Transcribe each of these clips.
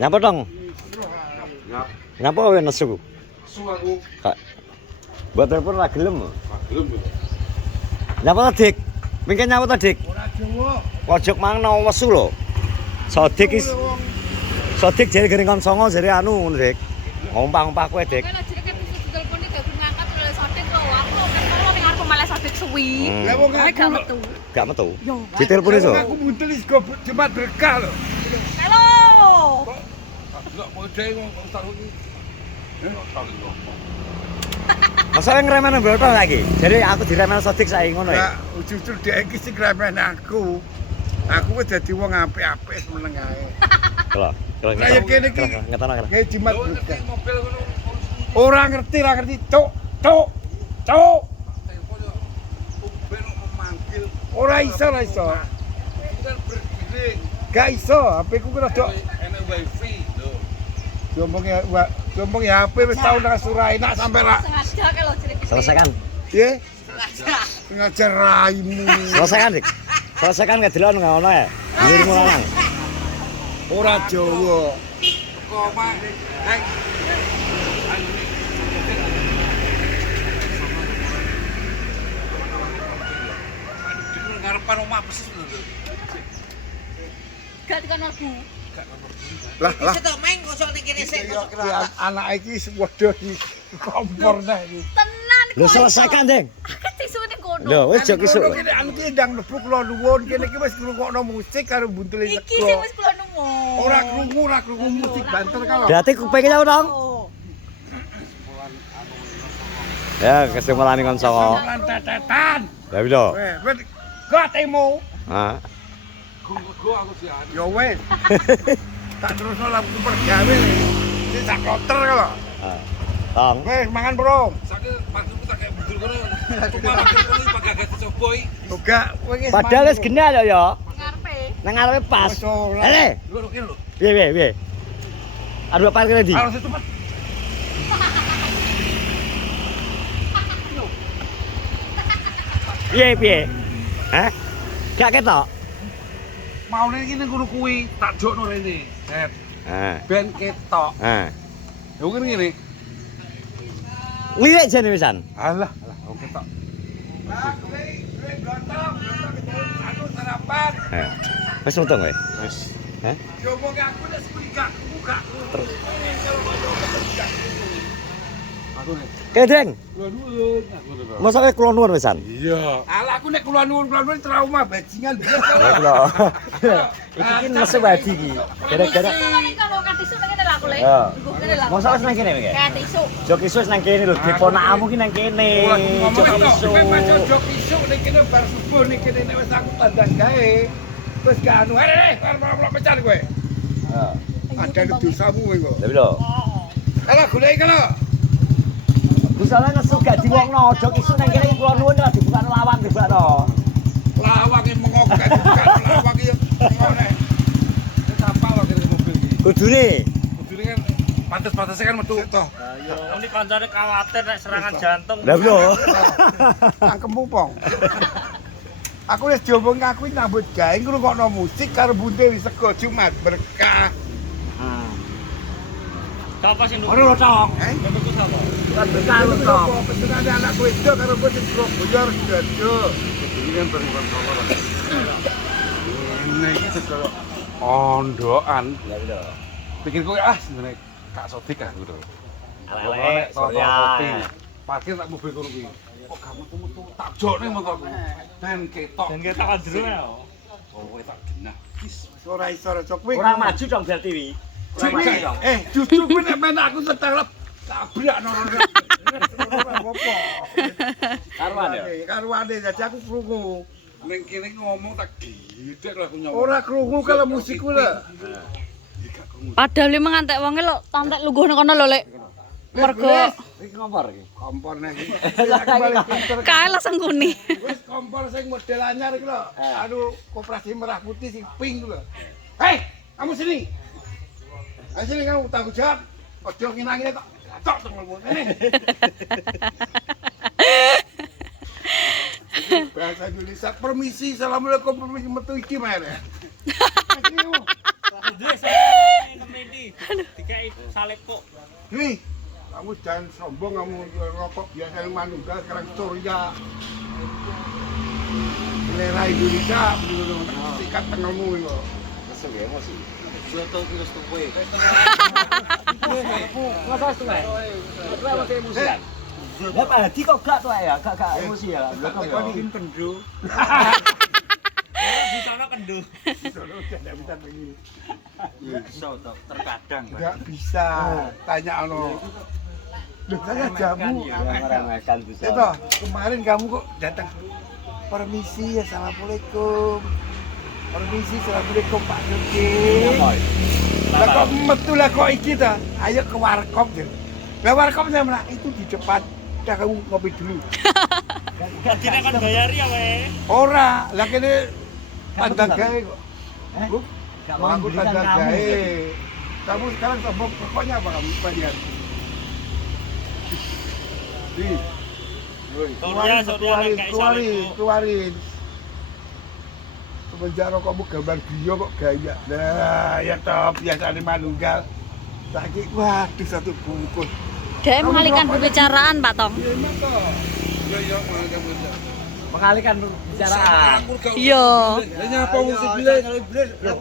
Nyapa dong. Nyapa wae nesu. Nesu aku. Kak. Buat telepon ora gelem. Gelem ya. Nyapa ta, Dik? Mingke nyapa ta, Dik? Ora Jawa. Pojok mangno wesu lho. Sodik is Sodik jare gering kon songo jare anu ngono, Dik. Ngompang-ompah kowe, Dik. Kowe lho jenenge bisa diteleponi gak gelem ngangkat oleh sodik lho. Aku kan kalau ning arep malah sodik suwi. Lah wong Kowe gak metu. Gak metu. Yo. Ditelepon iso. Aku buntel is Jumat berkah lho. Halo. Enggak mau dhewe ngomong tak iki. Masa ngremene broto lagi. Jadi aku diremene Sodik saiki ngono ya. Lah justru dhek iki sing remen aku. Aku wis dadi wong apik-apik meneng ae. Kalau Kayak kene iki. ngetono. Kayak Jumat berkah. Mobil ngono. Ora ngerti. Cuk. Mobil memanggil. Ora iso. Kan bergiring. Gak iso, HP ku rada Enak wifi lho. Jombong ya HP wis tau nang surai nak sampe ra. Sengaja ke lho jenenge. Selesaikan. Ye, Sengaja. ngajar raimu. Selesaikan, Dik. Selesaikan kedelon ngono ya. Dirimu lanang. Ora Jawa. Kok mah. Hei. Ngarepan omah persis lho. Gak tekan warbu. Lah. Setok main kosok ning kene sik kosok kerata. Anak iki wedho di kompor nah iki. Tenan Lho selesaikan, Dik. Akeh tisu ning kono. Lho wis jok isuk. Kene anu ki ndang mlebu kula nuwun kene iki wis ngrungokno musik karo buntel Iki sing wis kula nemu. Ora krungu musik banter kalau. Berarti kuping jauh dong. Ya, kesimpulan kon songo. Lan tetetan. Ya piro? Wes gatemu. Ha. Go aku sih. Ya wes. Tak terusno lampu pergawe. Iki sak kloter kalau. Tong. Wes mangan bro. Sakit maksudku tak kayak budul kono. Cuma maksud kono pakai gaji soboi. Juga wis. Padahal wis gene lho ya. Ngarepe. Nang ngarepe pas. Wis ora. Ele, Lho kene lho. piye? Aduh parkir ndi? Harus cepet. Piye? Hah? Gak ketok. Maune iki ning kono kuwi tak jokno rene. Set. Ha. Ben ketok. Ha. Ya mungkin ngene. Nglirik jane wisan. Alah, oke tok. Aku sarapan. Ha. Wis untung kowe. Wis. Hah? Jombong aku wis buka. Aku nek Kedeng. nuwun aku lho. Masa kowe kula nuwun wisan. Iya. Alah aku nek kula nuwun trauma bajingan. Ya kula. Iki ki nesu wadi iki. Gara-gara Kalau kan tisu nang kene lah aku le. Ya. Nggo kene lah. masa wis nang kene iki. Kayak tisu. Jok isu wis nang kene lho, diponakmu ki nang kene. Jok isu. Jok isu nek kene bar subuh nek kene nek wis aku tandang gawe. Wis gak anu, arep pecat kowe. Ha. Ada di dosamu kowe kok. Lha piro? Alah goleki kalau. Busane nesu gak diwongno, jok isu nang kene kula nuwun ora dibuka lawang dibakno. Lawang iki mengokek lawang iki ngene. Wis apa lho kene mobil iki. Kudune. Kudune kan pantes-pantesnya kan metu. Toh, Ini kancane khawatir nek serangan jantung. Lah piro? angkemmu pong. Aku wis jombong aku nyambut gawe ngrungokno musik karo bunte wis sego Jumat berkah. Sapa sing Ora lho, Tok. Itu sapa? Kan berkah lho, Tok. Pesenane anak wedok karo kowe sing Surabaya harus dado. Ini kan baru kan kolor. Ini iki segala ondokan. Lah piro? Pikirku sebenarnya Kak Sodik ah gitu. Ala-ala Sorya. Surya. Parkir tak mobil kono kuwi. Kok gak metu-metu tak jokne motorku. Ben ketok. Dan kita kan jero ya. Oh, kowe tak genah. Wis. Ora iso cok kowe. Ora maju dong berarti wi. Ora maju dong. Justru kowe nek men aku setelep tabrak nang ora apa. Karuan ya. Karuane jadi aku krungu. Ning kene ngomong tak gidek lho aku nyomong. Ora krungu kalau musikku lho. Padahal mengantek wonge lho, tantek lungguh nang kono lho, Lek. Mergo Iki kompor iki. Kompor nek iki. kae langsung kuni. Wis kompor sing model anyar iki lho. Anu koperasi merah putih sing pink lho. Hei, kamu sini. Ayo sini kamu tanggung jawab. Ojo nginang-nginang tok. Tok temen ini. Bahasa Indonesia. Permisi, assalamualaikum, permisi metu iki mana? ini. Dikai salib kok. Nih, kamu jangan sombong, kamu rokok biasa yang manunggal, sekarang Surya. Selera Indonesia, sikat tengahmu itu. Nesu ya emosi. Soto terus tuh kue. Masa itu kan? Itu emosi emosian. Ya Pak Hadi kok gak tuh ya? Gak emosi ya? Belakang ya? Bikin pendu. Di sana kendu. Tidak bisa begini. Bisa toh, terkadang. Tidak bisa. Tanya ono. Loh, saya jamu. Meremehkan bisa. Itu kemarin kamu kok datang. Permisi, assalamualaikum. Permisi, assalamualaikum Pak Suki. Lah kok metu lah kok iki ta? Ayo ke warkop deh. Lah warkopnya mana? Itu di depan. Dah kamu ngopi dulu. Kita kan bayari ya weh. Ora, lah kene tanda gawe kok. Buk, Gak mau aku memberikan tanda kamu. gawe. Kamu sekarang sombong pokoknya apa kamu kalian? Di. Surya Keluarin, kayak keluarin, salib kok. keluarin. Semenjak rokokmu gambar bio kok gaya. Nah, ya toh biasa di manunggal. Lagi, waduh satu bungkus. Dia mengalihkan pembicaraan, Pak Tong. Iya, emang toh. Ya, mana. Mengalihkan pembicaraan. Iya. Hanya apa mesti bilang?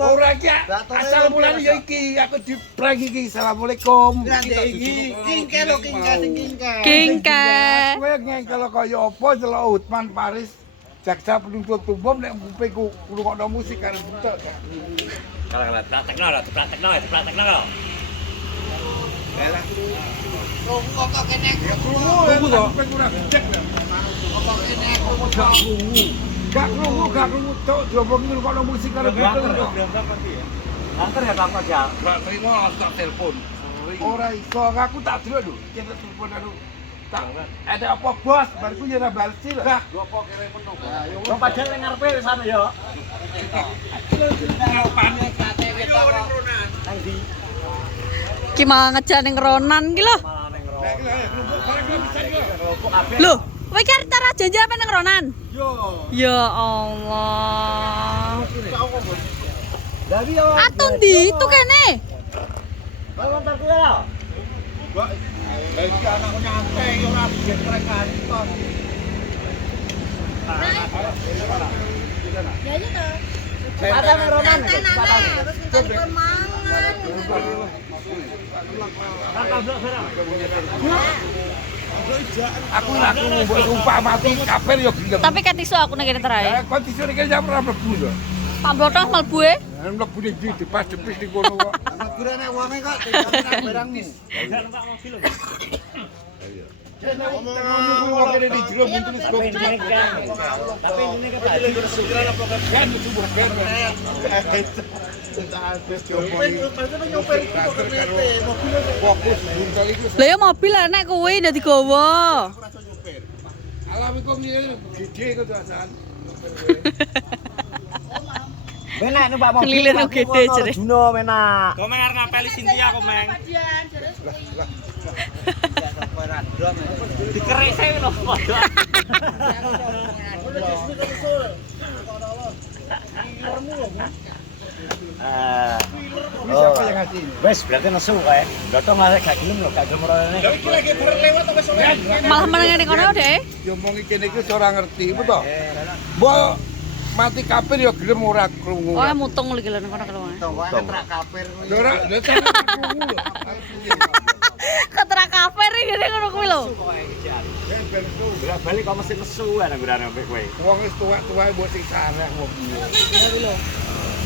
Ora ki asal mulane ya iki aku diprank iki. Assalamualaikum. Kingke lo kingke sing kingke. Kingke. Kowe ngengkel kaya apa delok Utman Paris jaksa penuntut umum nek kupingku ngrungokno musik karo bentuk. Kalau praktekno lo. Kok kene Krungu to. Ora becek. kok kene Gak krungu tok diomong ngrungokno musik karo bentuk. Antar ya Pak ya. Gak terima tak telepon. Ora iso aku tak delok lho. Kita telepon anu. Tak ada apa bos? Barku ya ora balesi lho. Gak Lo padahal yang ngarepe wis anu ya. Nang di Ki mau ngejar ning Ronan ki lho. Loh, kowe ki arep tara janji apa ning Ronan? Ya Allah. Dari ya. Atun di itu kene. Kalau antar ku ya. Lagi anakku nyantai ora dijeprekan kok. Ya ya to. Ada ning Ronan. Terus minta dipermangan. Aku mbok sumpah mati kafir ya gelem. Tapi ket iso aku ning kene terae. Kok iso iki jam ora mlebu lho. Pak Blotos mlebu e. Mlebu ning ndi depas-depis ning kono kok. Gurane wonge kok tinggal barangmu. Jangan numpak mobil loh. Ngomong kene di jero buntu wis kok. Tapi ini kan Pak Hadi kesulitan apa kan? Kan subuh ben. Fokus buntel iku. Lah ya mobil enek kuwi udah digawa. Alam iku ngene gede kok tuasan. Menak numpak mobil. Keliling lu gede, jere. Juno menak. Kau mengar ngapeli Cynthia kau meng. Dikerik saya loh. Siapa yang ngasih? Wes berarti nesu kae. Dotong lah gak gelem lho, gak gelem rono. Iki lagi berlewat apa sore? Malah menengane kono deh. Diomongi kene iki ora ngerti, betul? Mbok mati kafir ya gelem ora krungu. Oh, mutung lagi lho kono keluar. Ketrak kafir kuwi. Ora, lha krungu lho. Ketra kafe iki ngene ngono kuwi lho. Ben ku. Balik kok mesti nesu ana ngurane kowe. Wong wis tuwa-tuwa mbok sing sareh wong iki.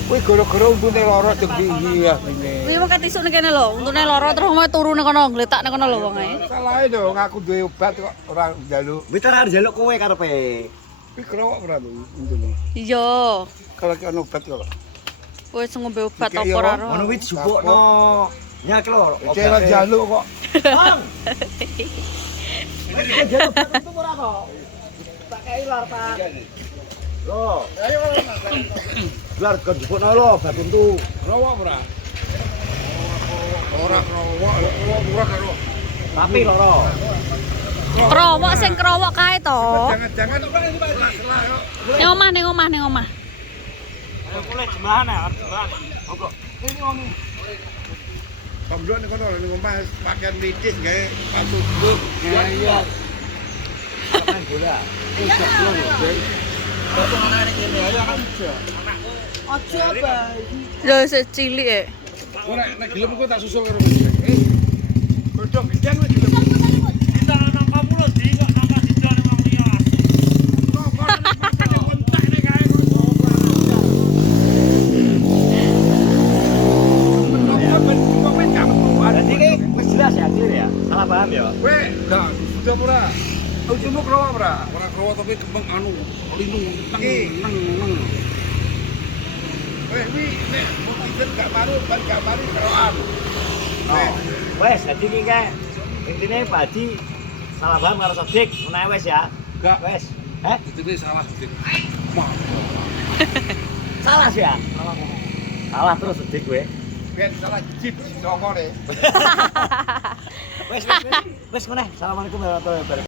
Kuwi gara-gara untune lara jeng iki ya ngene. Kuwi mung ket isuk ning kene lho. Untune lara terus mau turu ning kono, ngletak ning kono lho wong ae. Salahe dong aku duwe obat kok ora njaluk. Wis ora njaluk kowe karepe. Kuwi kerowok ora lho untune. Iya. Kalau ki ono obat kok. Kowe sing ngombe obat Iki apa yo, ora Ngono ro. wis dijupukno. Nyak lho. Cewek njaluk kok. Bang. Ini njaluk itu ora to. Tak kei lho Pak. Loh. Ayo Lar kan dijupukno lho obat untu. kerowok ora? Ora kerowok, ora karo. Tapi loro. Krowok sing krowok kae to. Jangan-jangan masalah kok. Ning omah, ning omah, ning omah. Boleh jembahan ya, jembahan. Monggo. Ini wong Pemblok nih kono ning omah pakaian litis gawe sepatu blok. Iya. Main bola. Ojo apa? Lho sik cilik e. Ora nek gelem kok tak susul karo Mas. Godhong gedang wis gelem. Kita nang kamu lho di kok tambah dijual nang liya. Berarti ki wis jelas ya clear ya. Salah paham ya. Kowe gak sudah ora. Ujumu krowo ora? Ora krowo tapi kembang anu linu neng. Wi nek mau izin gak maru ban gak maru keroan. Oh. Wes dadi ki kae intine Pak Haji salah paham karo Sodik. Ngono ae wes ya. Gak. Wes. Heh? Ini salah sedikit. Salah sih ya. Salah terus Sodik kowe. Biar salah jip sokone. Wes ngono. Assalamualaikum warahmatullahi wabarakatuh.